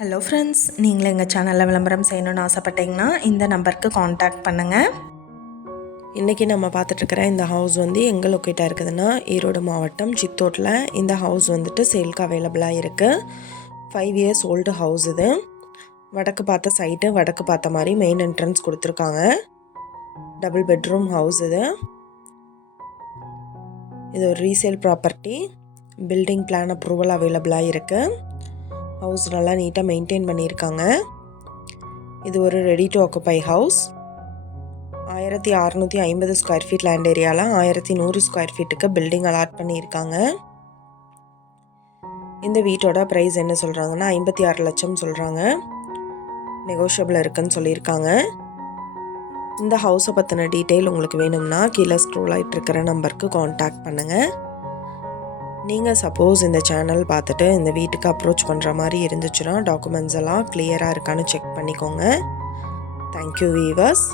Hello friends நீங்களும் எங்கள் சேனலில் விளம்பரம் செய்யணும்னு ஆசைப்பட்டீங்கன்னா இந்த நம்பருக்கு காண்டாக்ட் பண்ணுங்கள் இன்றைக்கி நம்ம பார்த்துட்ருக்கிற இந்த ஹவுஸ் வந்து எங்கே லொக்கேட்டாக இருக்குதுன்னா ஈரோடு மாவட்டம் சித்தோட்டில் இந்த ஹவுஸ் வந்துட்டு சேல்க்கு அவைலபிளாக இருக்குது ஃபைவ் இயர்ஸ் ஓல்டு ஹவுஸ் இது. வடக்கு பார்த்த சைட்டு வடக்கு பார்த்த மாதிரி மெயின் என்ட்ரன்ஸ் கொடுத்துருக்காங்க. டபுள் பெட்ரூம் ஹவுஸ் இது. இது ஒரு resale property building plan approval அவைலபிளாக இருக்குது ஹவுஸ் நல்லா நீட்டாக மெயின்டைன் பண்ணியிருக்காங்க. இது ஒரு ரெடி டு ஆக்குப்பை ஹவுஸ் ஆயிரத்தி அறநூற்றி ஐம்பது ஸ்கொயர் ஃபீட் லேண்ட் ஏரியாவில் ஆயிரத்தி நூறு ஸ்கொயர் ஃபீட்டுக்கு பில்டிங் அலாட் பண்ணியிருக்காங்க. இந்த வீட்டோட ப்ரைஸ் என்ன சொல்கிறாங்கன்னா ஐம்பத்தி ஆறு லட்சம் சொல்கிறாங்க நெகோஷியபிள் இருக்குன்னு சொல்லியிருக்காங்க. இந்த ஹவுஸை பற்றின டீட்டெயில் உங்களுக்கு வேணும்னா கீழே ஸ்க்ரோல் ஆகிட்டு இருக்கிற நம்பருக்கு காண்டாக்ட் பண்ணுங்கள் நீங்கள் சப்போஸ் இந்த சேனல் பார்த்துட்டு இந்த வீட்டுக்கு அப்ரோச் பண்ணுற மாதிரி இருந்துச்சுன்னா டாக்குமெண்ட்ஸ் எல்லாம் கிளியராக இருக்கான்னு செக் பண்ணிக்கோங்க. Thank you viewers